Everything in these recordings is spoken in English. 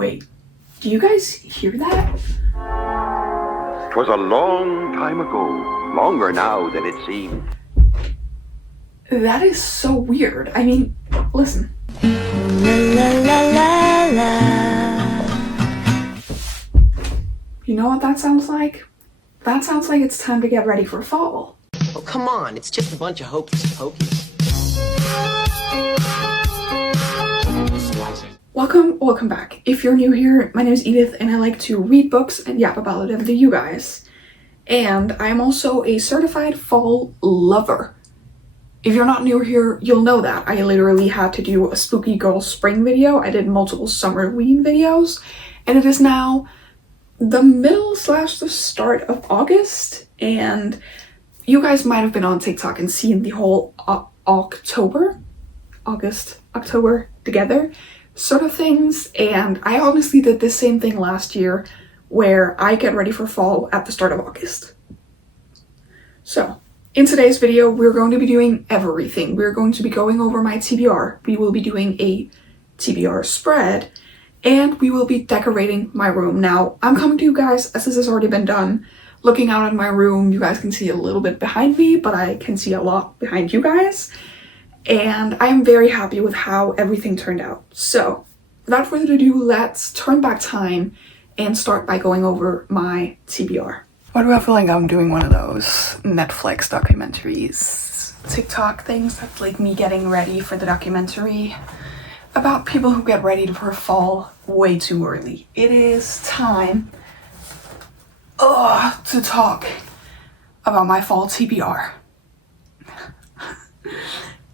Wait, do you guys hear that? 'Twas a long time ago, longer now than it seemed. That is so weird. I mean, listen. La la la la la. You know what that sounds like? That sounds like it's time to get ready for fall. Oh, come on. It's just a bunch of hocus pocus. Welcome back. If you're new here, my name is Edith and I like to read books and yap about them to you guys. And I'm also a certified fall lover. If you're not new here, you'll know that. I literally had to do a spooky girl spring video. I did multiple Summerween videos. And it is now the middle / the start of August. And you guys might have been on TikTok and seen the whole October together sort of things. And I honestly did the same thing last year where I get ready for fall at the start of August. So in today's video, we're going to be doing everything. We're going to be going over my TBR. We will be doing a TBR spread and we will be decorating my room. Now, I'm coming to you guys as this has already been done. Looking out at my room, you guys can see a little bit behind me, but I can see a lot behind you guys. And I'm very happy with how everything turned out. So without further ado, let's turn back time and start by going over my TBR. Why do I feel like I'm doing one of those Netflix documentaries, TikTok things? That's like me getting ready for the documentary about people who get ready for fall way too early. It is time to talk about my fall TBR.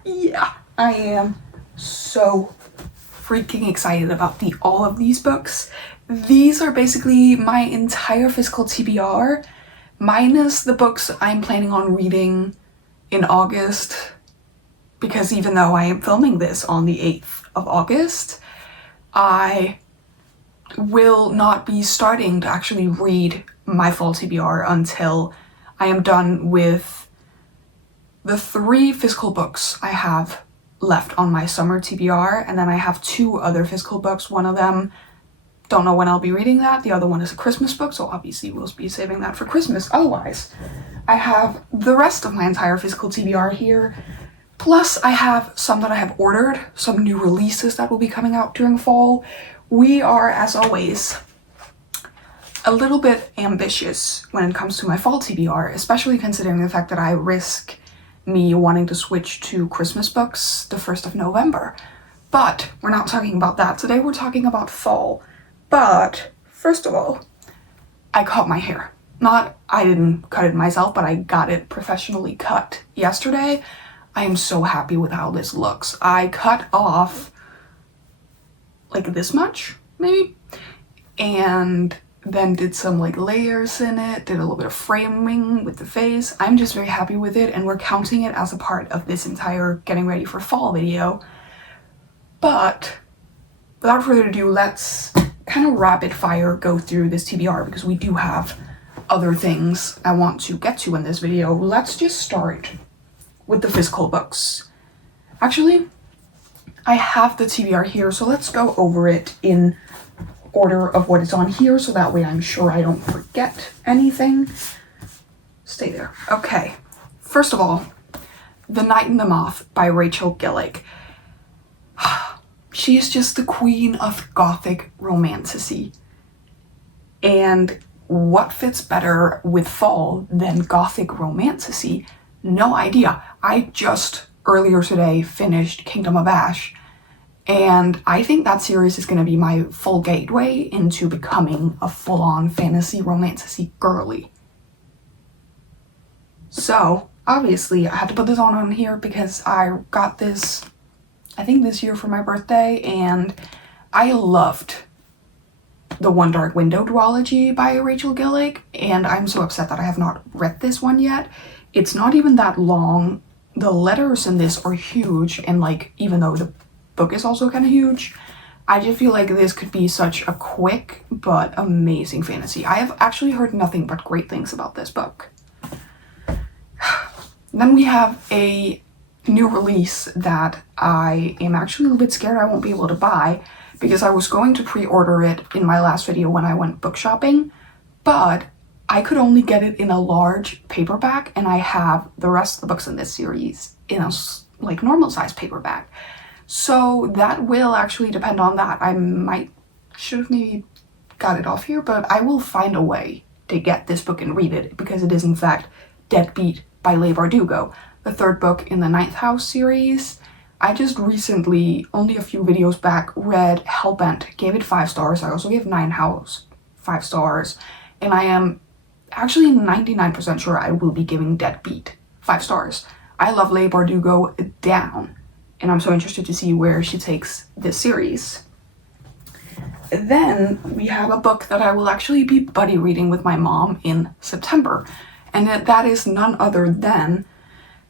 Yeah, I am so freaking excited about all of these books. These are basically my entire physical TBR, minus the books I'm planning on reading in August, because even though I am filming this on the 8th of August, I will not be starting to actually read my fall TBR until I am done with the 3 physical books I have left on my summer TBR, and then I have 2 other physical books. One of them, don't know when I'll be reading that. The other one is a Christmas book, so obviously we'll be saving that for Christmas. Otherwise, I have the rest of my entire physical TBR here. Plus, I have some that I have ordered, some new releases that will be coming out during fall. We are, as always, a little bit ambitious when it comes to my fall TBR, especially considering the fact that I risk me wanting to switch to Christmas books the 1st of November. But we're not talking about that today, we're talking about fall. But first of all, I cut my hair. I didn't cut it myself, but I got it professionally cut yesterday. I am so happy with how this looks. I cut off like this much, maybe, and then did some like layers in it, did a little bit of framing with the face. I'm just very happy with it, and we're counting it as a part of this entire getting ready for fall video. But without further ado, let's kind of rapid fire go through this TBR because we do have other things I want to get to in this video. Let's just start with the physical books. Actually, I have the TBR here, so let's go over it in order of what is on here, so that way I'm sure I don't forget anything. Stay there. Okay, first of all, The Night and the Moth by Rachel Gillick. She is just the queen of gothic romantasy. And what fits better with fall than gothic romantasy? No idea. I just earlier today finished Kingdom of Ash, and I think that series is going to be my full gateway into becoming a full-on fantasy romantasy girly. So, obviously, I had to put this on here because I got this, I think this year for my birthday, and I loved The One Dark Window duology by Rachel Gillick, and I'm so upset that I have not read this one yet. It's not even that long. The letters in this are huge, and like, even though the book is also kind of huge, I just feel like this could be such a quick but amazing fantasy. I have actually heard nothing but great things about this book. Then we have a new release that I am actually a little bit scared I won't be able to buy, because I was going to pre-order it in my last video when I went book shopping, but I could only get it in a large paperback, and I have the rest of the books in this series in a like normal size paperback. So that will actually depend on that. I should have maybe got it off here, but I will find a way to get this book and read it, because it is in fact Deadbeat by Leigh Bardugo, the third book in the Ninth House series. I just recently, only a few videos back, read Hellbent, gave it 5 stars. I also gave Ninth House 5 stars, and I am actually 99% sure I will be giving Deadbeat 5 stars. I love Leigh Bardugo down, and I'm so interested to see where she takes this series. Then we have a book that I will actually be buddy reading with my mom in September, and that is none other than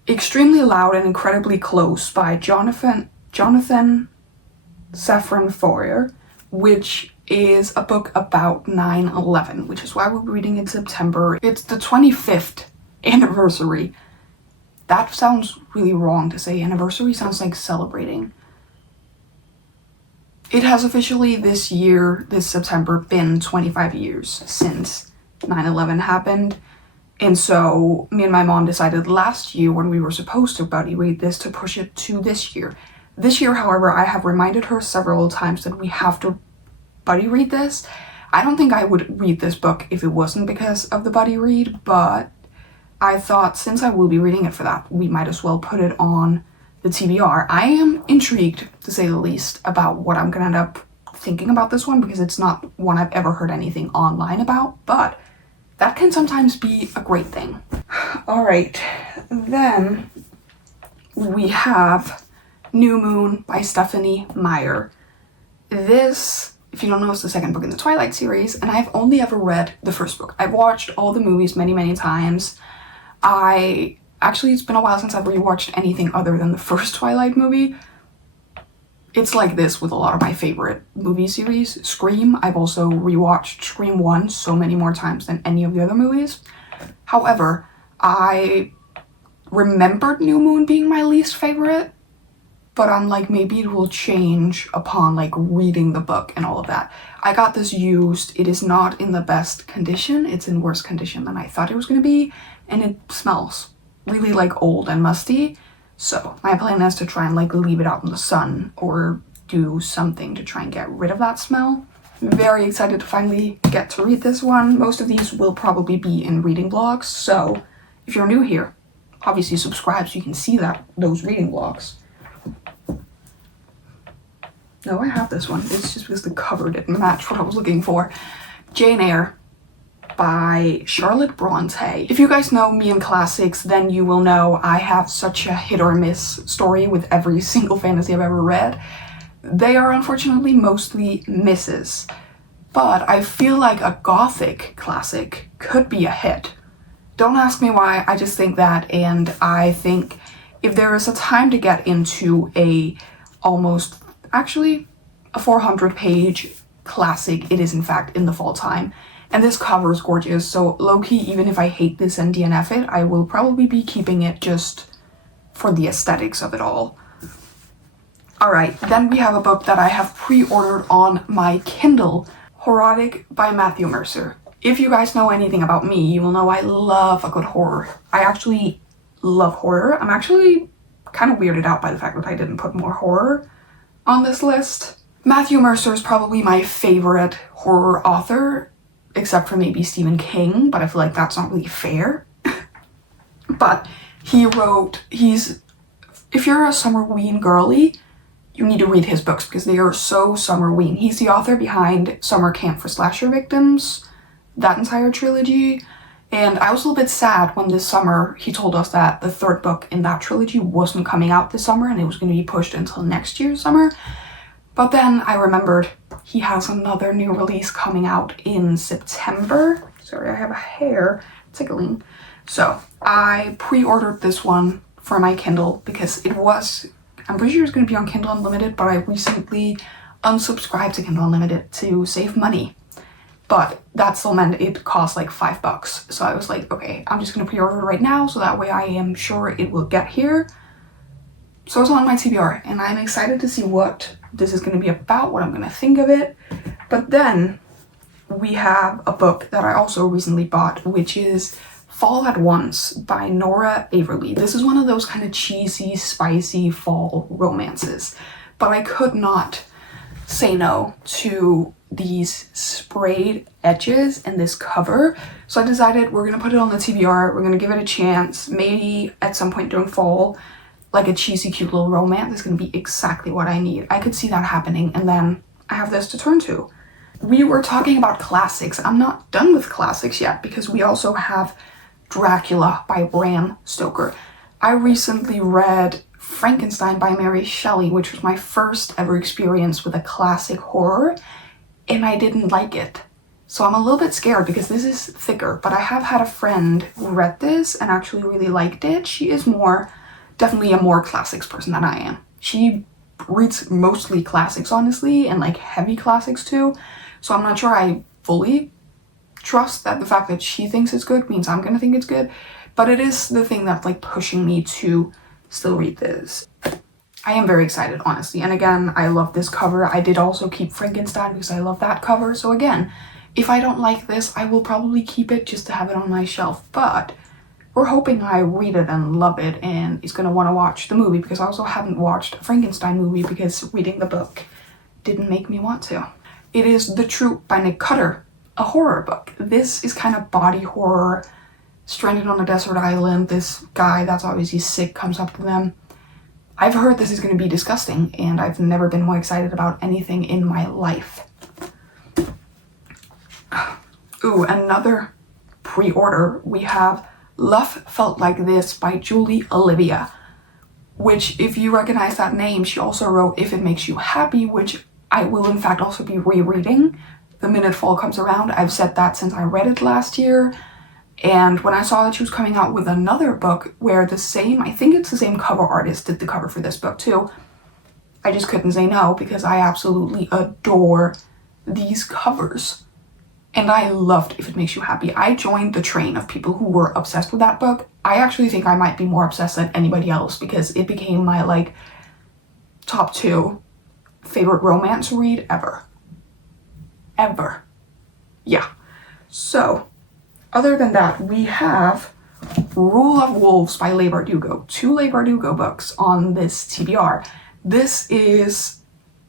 Extremely Loud and Incredibly Close by Jonathan Safran Foer, which is a book about 9/11, which is why we'll be reading in September. It's the 25th anniversary. That sounds really wrong to say. Anniversary sounds like celebrating. It has officially this September, been 25 years since 9/11 happened. And so me and my mom decided last year, when we were supposed to buddy read this, to push it to this year. This year, however, I have reminded her several times that we have to buddy read this. I don't think I would read this book if it wasn't because of the buddy read, but I thought since I will be reading it for that, we might as well put it on the TBR. I am intrigued, to say the least, about what I'm gonna end up thinking about this one, because it's not one I've ever heard anything online about, but that can sometimes be a great thing. All right, then we have New Moon by Stephenie Meyer. This, if you don't know, is the second book in the Twilight series, and I've only ever read the first book. I've watched all the movies many, many times. Actually, it's been a while since I've rewatched anything other than the first Twilight movie. It's like this with a lot of my favorite movie series. Scream, I've also rewatched Scream 1 so many more times than any of the other movies. However, I remembered New Moon being my least favorite, but I'm like, maybe it will change upon like reading the book and all of that. I got this used. It is not in the best condition. It's in worse condition than I thought it was going to be, and it smells really like old and musty. So my plan is to try and like leave it out in the sun or do something to try and get rid of that smell. Very excited to finally get to read this one. Most of these will probably be in reading vlogs, so if you're new here, obviously subscribe so you can see those reading vlogs. No, I have this one. It's just because the cover didn't match what I was looking for. Jane Eyre by Charlotte Bronte. If you guys know me and classics, then you will know I have such a hit or miss story with every single fantasy I've ever read. They are unfortunately mostly misses, but I feel like a gothic classic could be a hit. Don't ask me why, I just think that, and I think if there is a time to get into a 400-page classic, it is in fact in the fall time. And this cover is gorgeous, so low-key, even if I hate this and DNF it, I will probably be keeping it just for the aesthetics of it all. Alright, then we have a book that I have pre-ordered on my Kindle, Horrotic by Matthew Mercer. If you guys know anything about me, you will know I love a good horror. I actually love horror. I'm actually kind of weirded out by the fact that I didn't put more horror on this list. Matthew Mercer is probably my favorite horror author, except for maybe Stephen King, but I feel like that's not really fair. But if you're a summer-ween girly, you need to read his books because they are so summer-ween. He's the author behind Summer Camp for Slasher Victims, that entire trilogy, and I was a little bit sad when this summer he told us that the third book in that trilogy wasn't coming out this summer and it was going to be pushed until next year's summer. But then I remembered he has another new release coming out in September. Sorry, I have a hair tickling. So I pre-ordered this one for my Kindle because I'm pretty sure it's going to be on Kindle Unlimited, but I recently unsubscribed to Kindle Unlimited to save money. But that still meant it cost like $5. So I was like, okay, I'm just going to pre-order it right now so that way I am sure it will get here. So it's on my TBR and I'm excited to see what this is going to be about, what I'm going to think of it. But then we have a book that I also recently bought, which is Fall at Once by Nora Averly. This is one of those kind of cheesy, spicy fall romances, but I could not say no to these sprayed edges and this cover, so I decided we're gonna put it on the TBR, we're gonna give it a chance. Maybe at some point during fall, like a cheesy, cute little romance is gonna be exactly what I need. I could see that happening, and then I have this to turn to. We were talking about classics. I'm not done with classics yet, because we also have Dracula by Bram Stoker. I recently read Frankenstein by Mary Shelley, which was my first ever experience with a classic horror, and I didn't like it. So I'm a little bit scared because this is thicker, but I have had a friend who read this and actually really liked it. She is definitely a more classics person than I am. She reads mostly classics, honestly, and like heavy classics too. So I'm not sure I fully trust that the fact that she thinks it's good means I'm gonna think it's good, but it is the thing that's like pushing me to still read this. I am very excited, honestly, and again, I love this cover. I did also keep Frankenstein because I love that cover, so again, if I don't like this, I will probably keep it just to have it on my shelf, but we're hoping I read it and love it and is gonna want to watch the movie, because I also haven't watched a Frankenstein movie because reading the book didn't make me want to. It is The Troop by Nick Cutter, a horror book. This is kind of body horror, stranded on a desert island. This guy that's obviously sick comes up to them. I've heard this is going to be disgusting, and I've never been more excited about anything in my life. Ooh, another pre-order. We have Love Felt Like This by Julie Olivia, which, if you recognize that name, she also wrote If It Makes You Happy, which I will in fact also be rereading the minute fall comes around. I've said that since I read it last year, and when I saw that she was coming out with another book where I think it's the same cover artist did the cover for this book too, I just couldn't say no because I absolutely adore these covers. And I loved If It Makes You Happy. I joined the train of people who were obsessed with that book. I actually think I might be more obsessed than anybody else because it became my like top 2 favorite romance read ever. Yeah. So, other than that, we have Rule of Wolves by Leigh Bardugo. 2 Leigh Bardugo books on this TBR. This is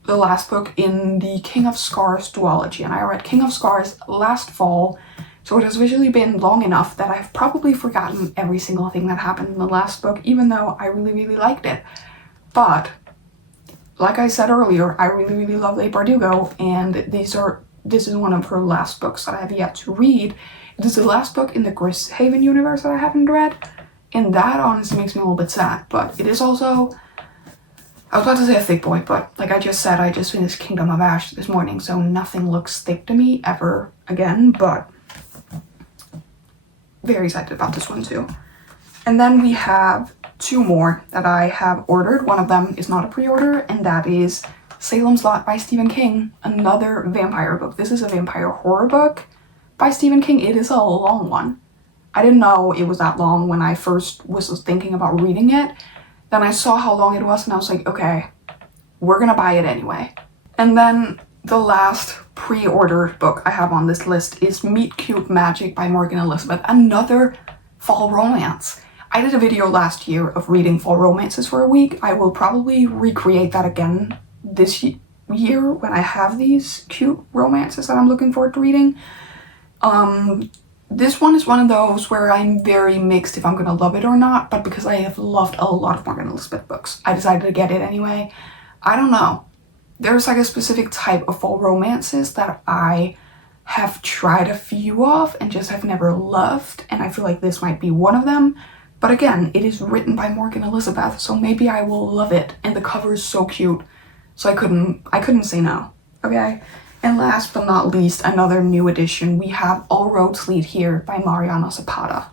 the last book in the King of Scars duology, and I read King of Scars last fall, so it has visually been long enough that I've probably forgotten every single thing that happened in the last book, even though I really, really liked it. But, like I said earlier, I really, really love Leigh Bardugo, and this is one of her last books that I have yet to read. It is the last book in the Grishaven universe that I haven't read, and that honestly makes me a little bit sad, but it is also, I was about to say a thick boy, but like I just said, I just finished Kingdom of Ash this morning, so nothing looks thick to me ever again, but very excited about this one too. And then we have 2 more that I have ordered. One of them is not a pre-order, and that is Salem's Lot by Stephen King, another vampire book. This is a vampire horror book by Stephen King. It is a long one. I didn't know it was that long when I first was thinking about reading it. Then I saw how long it was and I was like, okay, we're gonna buy it anyway. And then the last pre-ordered book I have on this list is Meet Cute Magic by Morgan Elizabeth, another fall romance. I did a video last year of reading fall romances for a week. I will probably recreate that again this year when I have these cute romances that I'm looking forward to reading. This one is one of those where I'm very mixed if I'm gonna love it or not, but because I have loved a lot of Morgan Elizabeth books, I decided to get it anyway. I don't know. There's like a specific type of fall romances that I have tried a few of and just have never loved, and I feel like this might be one of them. But again, it is written by Morgan Elizabeth, so maybe I will love it, and the cover is so cute, so I couldn't say no, okay? And last but not least, another new edition, we have All Roads Lead Here by Mariana Zapata.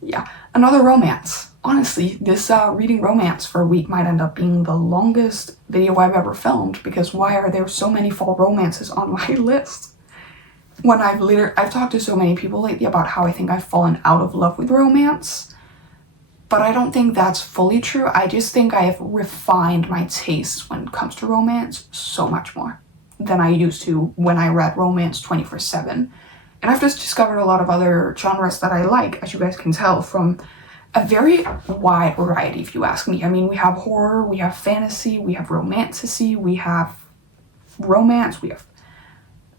Yeah, another romance. Honestly, this reading romance for a week might end up being the longest video I've ever filmed, because why are there so many fall romances on my list? When I've talked to so many people lately about how I think I've fallen out of love with romance, but I don't think that's fully true. I just think I have refined my taste when it comes to romance so much more than I used to when I read romance 24/7. And I've just discovered a lot of other genres that I like, as you guys can tell, from a very wide variety, if you ask me. I mean, we have horror, we have fantasy, we have romanticy, we have romance, we have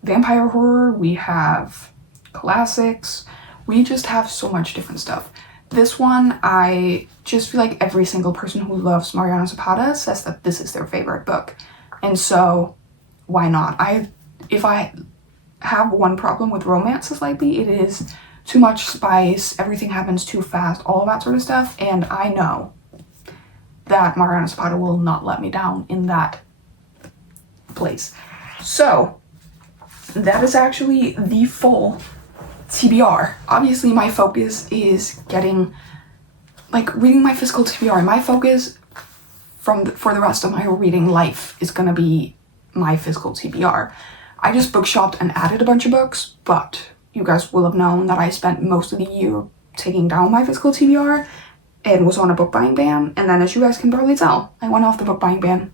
vampire horror, we have classics. We just have so much different stuff. This one, I just feel like every single person who loves Mariana Zapata says that this is their favorite book. And so, why not? If I have one problem with romances lately, it is too much spice, everything happens too fast, all of that sort of stuff, and I know that Mariana Zapata will not let me down in that place. So, that is actually the full TBR. Obviously, my focus is reading my physical TBR. My focus for the rest of my reading life is gonna be my physical TBR. I just bookshopped and added a bunch of books, but you guys will have known that I spent most of the year taking down my physical TBR and was on a book buying ban, and then as you guys can probably tell, I went off the book buying ban.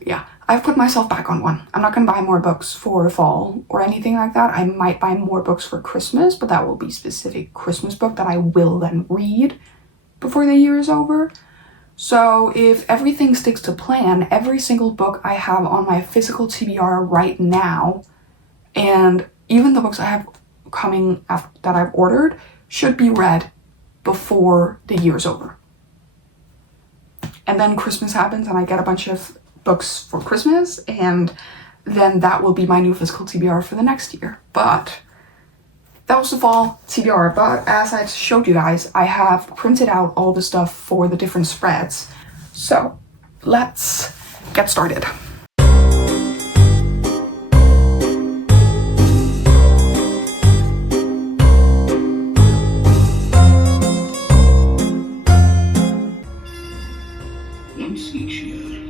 Yeah, I've put myself back on one. I'm not gonna buy more books for fall or anything like that. I might buy more books for Christmas, but that will be specific Christmas book that I will then read before the year is over. So if everything sticks to plan, every single book I have on my physical TBR right now, and even the books I have coming after that I've ordered, should be read before the year's over. And then Christmas happens and I get a bunch of books for Christmas, and then that will be my new physical TBR for the next year. But that was the fall TBR. But as I showed you guys, I have printed out all the stuff for the different spreads. So let's get started. Once each year,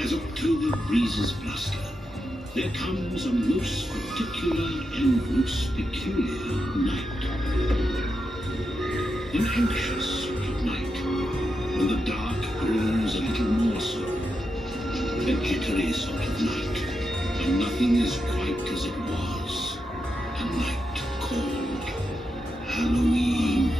as October breezes bluster, there comes a most particular and most peculiar night. An anxious sort of night, when the dark grows a little more so. A jittery sort of night, when nothing is quite as it was. A night called Halloween.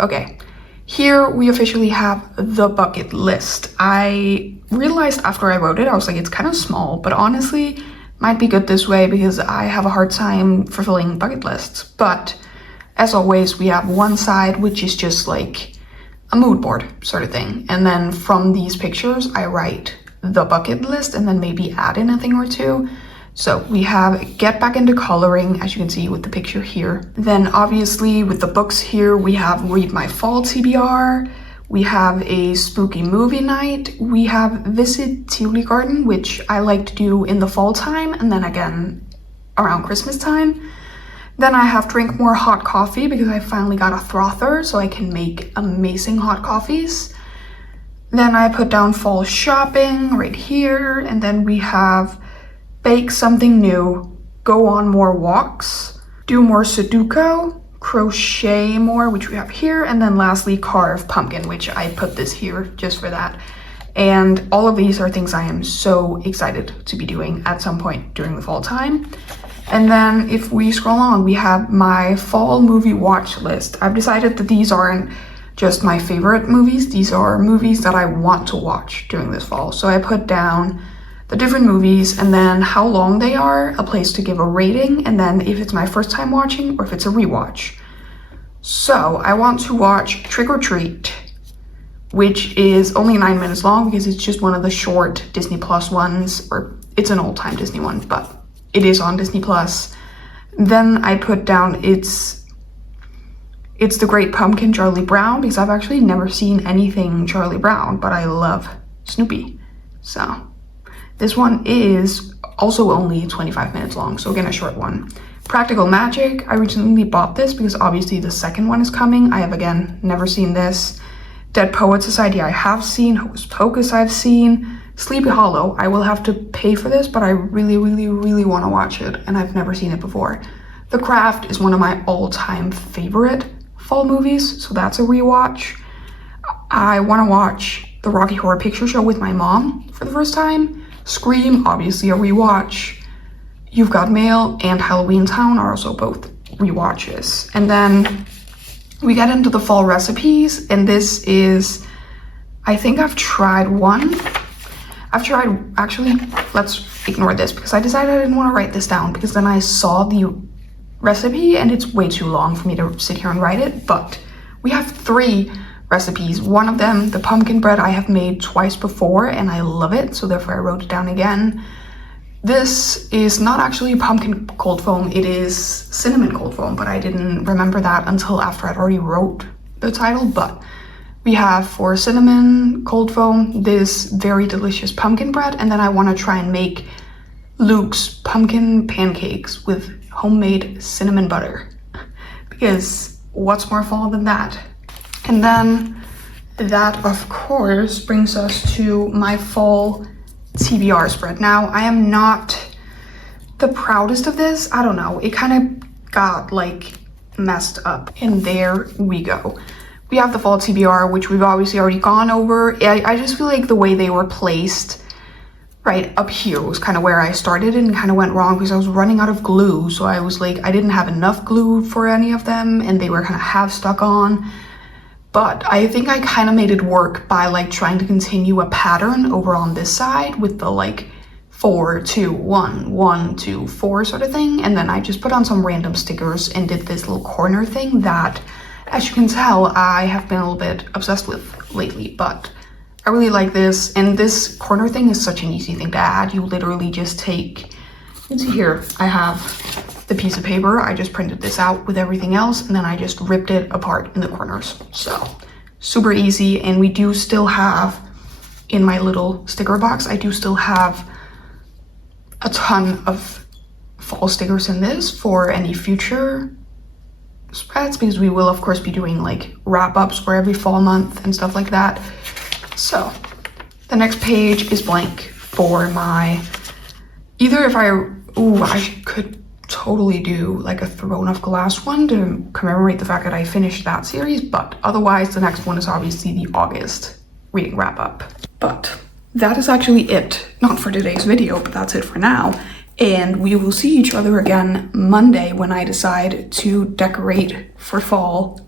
Okay, here we officially have the bucket list. I realized after I wrote it, I was like, it's kind of small, but honestly, might be good this way because I have a hard time fulfilling bucket lists. But as always, we have one side, which is just like a mood board sort of thing. And then from these pictures, I write the bucket list and then maybe add in a thing or two. So we have get back into coloring, as you can see with the picture here. Then obviously with the books here, we have read my fall TBR, we have a spooky movie night, we have visit Tivoli Garden, which I like to do in the fall time and then again around Christmas time. Then I have drink more hot coffee because I finally got a frother so I can make amazing hot coffees. Then I put down fall shopping right here, and then we have bake something new, go on more walks, do more Sudoku, crochet more, which we have here, and then lastly carve pumpkin, which I put this here just for that. And all of these are things I am so excited to be doing at some point during the fall time. And then if we scroll on, we have my fall movie watch list. I've decided that these aren't just my favorite movies, these are movies that I want to watch during this fall. So I put down the different movies, and then how long they are, a place to give a rating, and then if it's my first time watching or if it's a rewatch. So I want to watch Trick or Treat, which is only 9 minutes long because it's just one of the short Disney Plus ones, or it's an old-time Disney one, but it is on Disney Plus. Then I put down It's the Great Pumpkin, Charlie Brown, because I've actually never seen anything Charlie Brown, but I love Snoopy. So this one is also only 25 minutes long, so again, a short one. Practical Magic, I recently bought this because obviously the second one is coming. I have, again, never seen this. Dead Poet Society I have seen, Hocus Pocus I've seen. Sleepy Hollow, I will have to pay for this, but I really, really, really want to watch it, and I've never seen it before. The Craft is one of my all-time favorite fall movies, so that's a rewatch. I want to watch the Rocky Horror Picture Show with my mom for the first time. Scream, obviously a rewatch. You've Got Mail and Halloween Town are also both rewatches. And then we get into the fall recipes, and this is, I think I've tried one. Actually, let's ignore this because I decided I didn't want to write this down because then I saw the recipe and it's way too long for me to sit here and write it, but we have 3 recipes. One of them, the pumpkin bread, I have made twice before and I love it, so therefore I wrote it down again. This is not actually pumpkin cold foam, it is cinnamon cold foam, but I didn't remember that until after I'd already wrote the title. But we have for cinnamon cold foam this very delicious pumpkin bread, and then I want to try and make Luke's pumpkin pancakes with homemade cinnamon butter, because what's more fall than that? And then that, of course, brings us to my fall TBR spread. Now, I am not the proudest of this. I don't know. It kind of got like messed up. And there we go. We have the fall TBR, which we've obviously already gone over. I just feel like the way they were placed right up here was kind of where I started and kind of went wrong because I was running out of glue. So I was like, I didn't have enough glue for any of them and they were kind of half stuck on. But I think I kind of made it work by like trying to continue a pattern over on this side with the like 4, 2, 1, 1, 2, 4 sort of thing. And then I just put on some random stickers and did this little corner thing that, as you can tell, I have been a little bit obsessed with lately, but I really like this. And this corner thing is such an easy thing to add. You literally just take, you can see here, I have the piece of paper. I just printed this out with everything else, and then I just ripped it apart in the corners. So super easy. And we do still have, in my little sticker box, I do still have a ton of fall stickers in this for any future spreads, because we will of course be doing like wrap-ups for every fall month and stuff like that. So the next page is blank for my, either if I could totally do like a Throne of Glass one to commemorate the fact that I finished that series, but otherwise the next one is obviously the August reading wrap-up. But that is actually it, not for today's video, but that's it for now. And we will see each other again Monday when I decide to decorate for fall.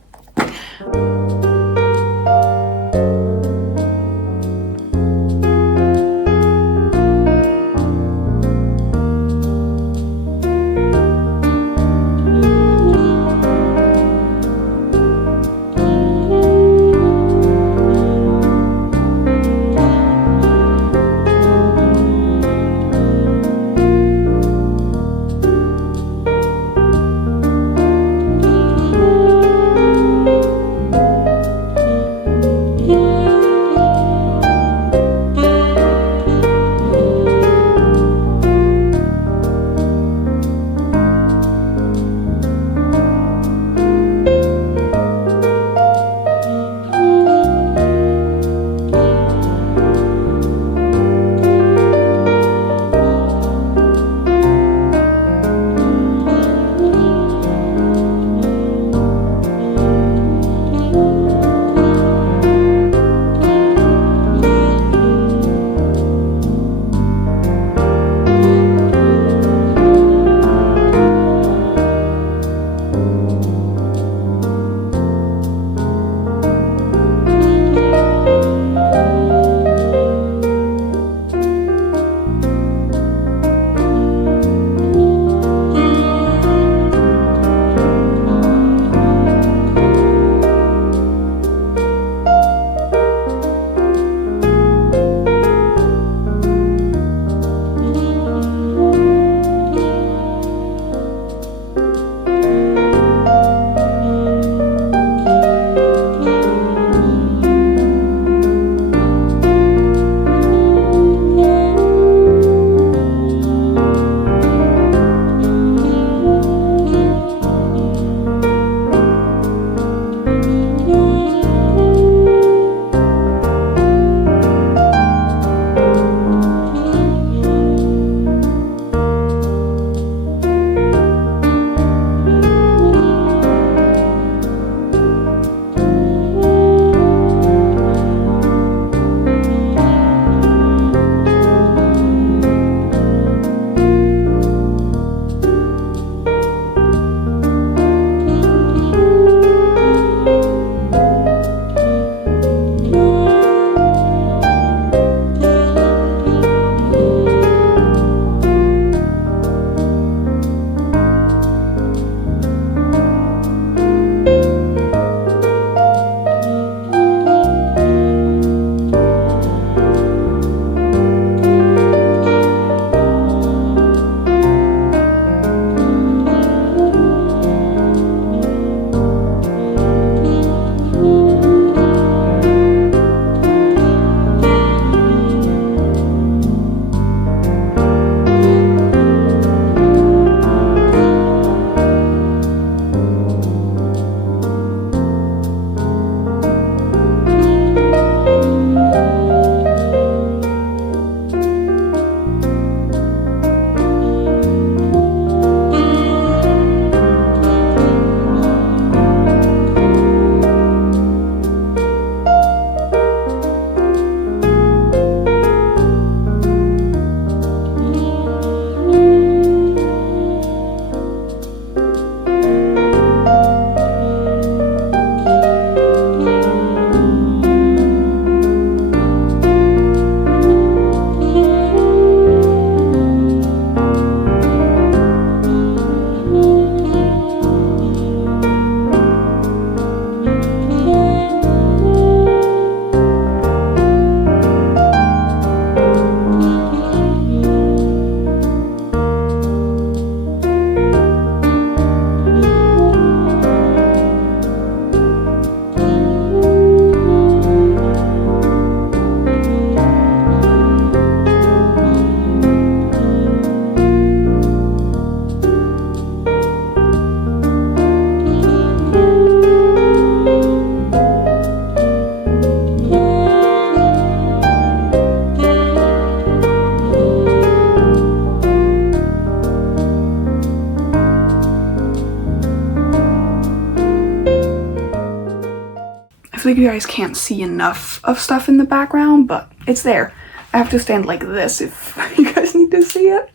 feel like you guys can't see enough of stuff in the background, but it's there. I have to stand like this if you guys need to see it.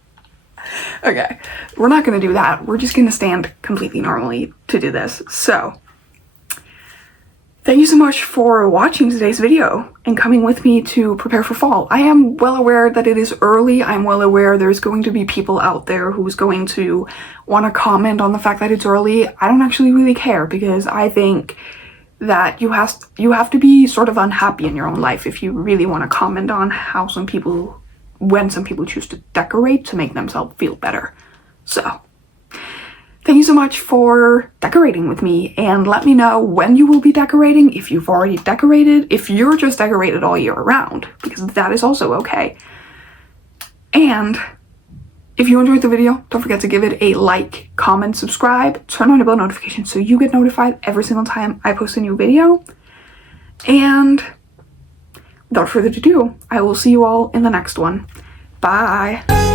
Okay, we're not gonna do that. We're just gonna stand completely normally to do this. So, thank you so much for watching today's video and coming with me to prepare for fall. I am well aware that it is early. I'm well aware there's going to be people out there who's going to want to comment on the fact that it's early. I don't actually really care, because I think that you have to be sort of unhappy in your own life if you really want to comment on how when some people choose to decorate to make themselves feel better. So, thank you so much for decorating with me, and let me know when you will be decorating, if you've already decorated, if you're just decorated all year round, because that is also okay. And if you enjoyed the video, don't forget to give it a like, comment, subscribe, turn on your bell notifications so you get notified every single time I post a new video. And without further ado, I will see you all in the next one. Bye!